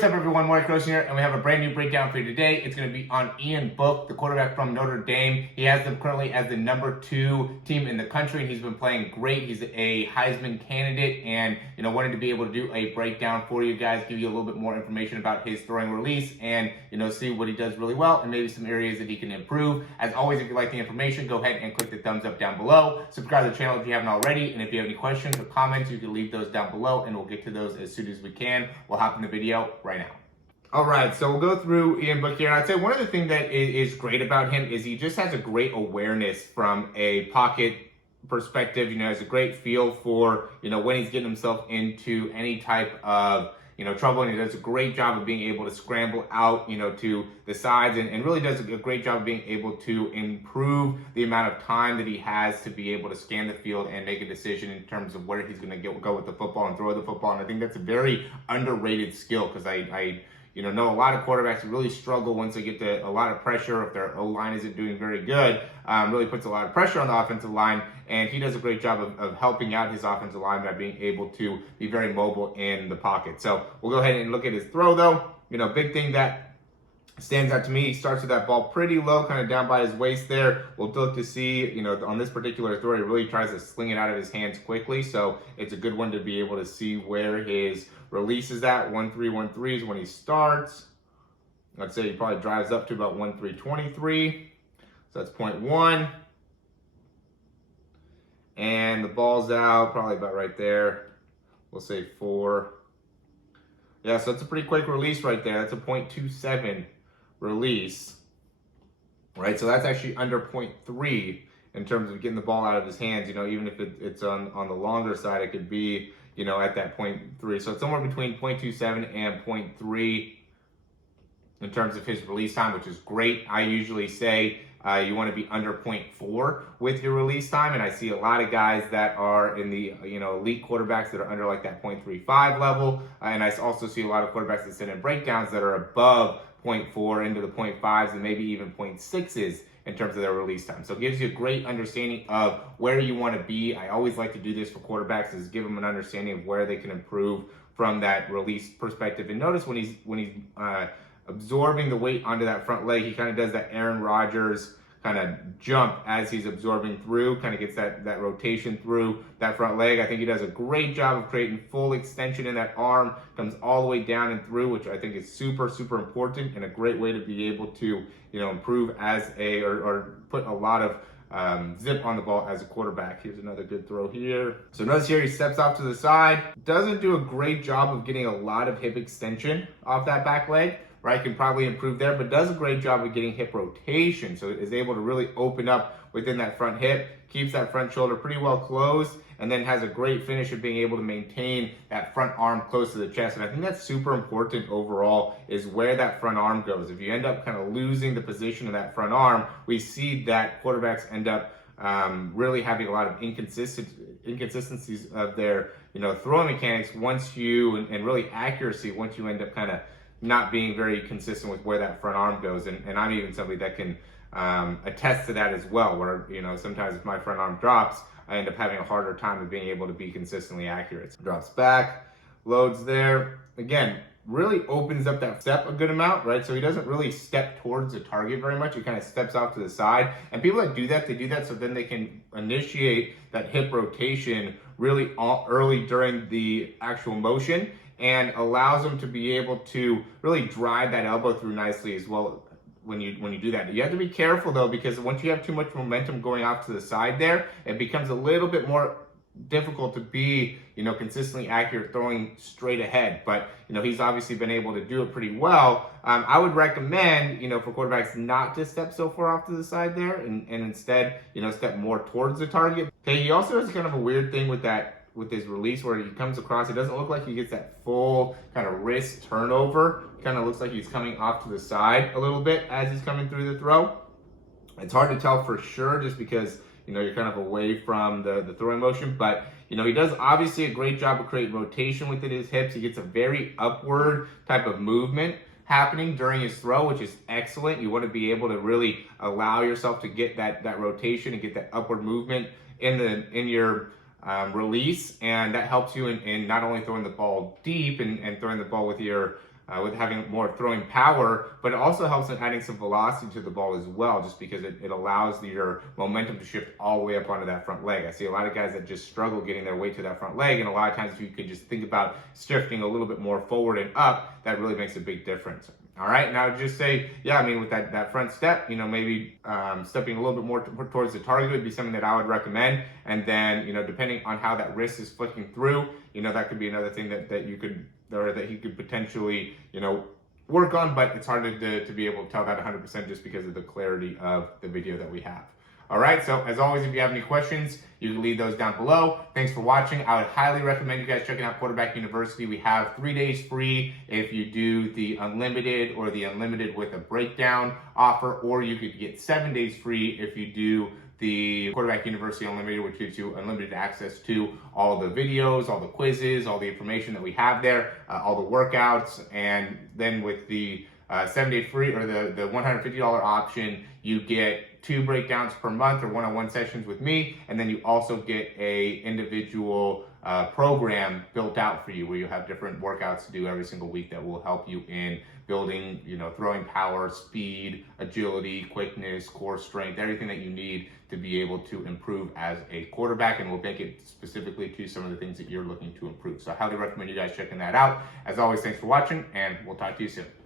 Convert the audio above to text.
what's up everyone, Morey Croson here, and we have a brand new breakdown for you today. It's going to be on Ian Book, the quarterback from Notre Dame. He has them currently as the #2 team in the country, and he's been playing great. He's a Heisman candidate, and wanted to be able to do a breakdown for you guys, give you a little bit more information about his throwing release, and see what he does really well, and maybe some areas that he can improve. As always, if you like the information, go ahead and click the thumbs up down below. Subscribe to the channel if you haven't already, and if you have any questions or comments, you can leave those down below, and we'll get to those as soon as we can. We'll hop in the video right now. All right, so we'll go through Ian Book here. And I'd say one of the things that is great about him is he just has a great awareness from a pocket perspective. Has a great feel for, when he's getting himself into any type of, trouble. And he does a great job of being able to scramble out, to the sides and really does a great job of being able to improve the amount of time that he has to be able to scan the field and make a decision in terms of where he's going to go with the football and throw the football. And I think that's a very underrated skill because I know a lot of quarterbacks really struggle once they get a lot of pressure. If their O-line isn't doing very good, really puts a lot of pressure on the offensive line, and he does a great job of helping out his offensive line by being able to be very mobile in the pocket. So we'll go ahead and look at his throw though. Big thing that stands out to me, he starts with that ball pretty low, kind of down by his waist there. We'll look to see, on this particular throw, he really tries to sling it out of his hands quickly. So it's a good one to be able to see where his release is at. 1-3-1-3 is when he starts. Let's say he probably drives up to about 1-3-23. So that's 0.1. And the ball's out probably about right there. We'll say 4. Yeah, so it's a pretty quick release right there. That's a 0.27 release, right? So that's actually under 0.3 in terms of getting the ball out of his hands. Even if it's on the longer side, it could be, at that 0.3. So it's somewhere between 0.27 and 0.3 in terms of his release time, which is great. I usually say you want to be under 0.4 with your release time, and I see a lot of guys that are in the elite quarterbacks that are under like that 0.35 level, and I also see a lot of quarterbacks that sit in breakdowns that are above 0.4 into the 0.5s and maybe even 0.6s in terms of their release time. So it gives you a great understanding of where you want to be. I always like to do this for quarterbacks, is give them an understanding of where they can improve from that release perspective. And notice when he's absorbing the weight onto that front leg, he kind of does that Aaron Rodgers kind of jump as he's absorbing through, kind of gets that rotation through that front leg. I think he does a great job of creating full extension in that arm, comes all the way down and through, which I think is super, super important and a great way to be able to, improve as or put a lot of zip on the ball as a quarterback. Here's another good throw here. So notice here he steps off to the side, doesn't do a great job of getting a lot of hip extension off that back leg, right? Can probably improve there, but does a great job of getting hip rotation. So is able to really open up within that front hip, keeps that front shoulder pretty well closed, and then has a great finish of being able to maintain that front arm close to the chest. And I think that's super important overall, is where that front arm goes. If you end up kind of losing the position of that front arm, we see that quarterbacks end up really having a lot of inconsistencies of their throwing mechanics and really accuracy once you end up kind of not being very consistent with where that front arm goes. And I'm even somebody that can attest to that as well, where, sometimes if my front arm drops, I end up having a harder time of being able to be consistently accurate. So drops back, loads there. Again, really opens up that step a good amount, right? So he doesn't really step towards the target very much. He kind of steps off to the side. And people that do that, they do that so then they can initiate that hip rotation really early during the actual motion, and allows them to be able to really drive that elbow through nicely as well when you do that. You have to be careful though, because once you have too much momentum going off to the side there, it becomes a little bit more difficult to be, consistently accurate throwing straight ahead. But, he's obviously been able to do it pretty well. I would recommend, for quarterbacks not to step so far off to the side there and instead, step more towards the target. Okay, he also has kind of a weird thing with his release where he comes across. It doesn't look like he gets that full kind of wrist turnover. It kind of looks like he's coming off to the side a little bit as he's coming through the throw. It's hard to tell for sure just because, you're kind of away from the throwing motion, but, he does obviously a great job of creating rotation within his hips. He gets a very upward type of movement happening during his throw, which is excellent. You want to be able to really allow yourself to get that rotation and get that upward movement in your release, and that helps you in not only throwing the ball deep and throwing the ball with your with having more throwing power, but it also helps in adding some velocity to the ball as well, just because it allows your momentum to shift all the way up onto that front leg. I see a lot of guys that just struggle getting their weight to that front leg, and a lot of times if you could just think about shifting a little bit more forward and up, that really makes a big difference. All right, now just say, yeah, I mean, with that front step, maybe stepping a little bit more towards the target would be something that I would recommend. And then, depending on how that wrist is flicking through, that could be another thing that you could, or that he could potentially, work on, but it's hard to be able to tell that 100% just because of the clarity of the video that we have. All right, so as always, if you have any questions, you can leave those down below. Thanks for watching. I would highly recommend you guys checking out Quarterback University. We have 3 days free if you do the unlimited or the unlimited with a breakdown offer, or you could get 7 days free if you do the Quarterback University Unlimited, which gives you unlimited access to all the videos, all the quizzes, all the information that we have there, all the workouts. And then with the 7-day free or the $150 option, you get 2 breakdowns per month or one-on-one sessions with me, and then you also get a individual program built out for you where you have different workouts to do every single week that will help you in building, throwing power, speed, agility, quickness, core strength, everything that you need to be able to improve as a quarterback, and we'll make it specifically to some of the things that you're looking to improve. So I highly recommend you guys checking that out. As always, thanks for watching, and we'll talk to you soon.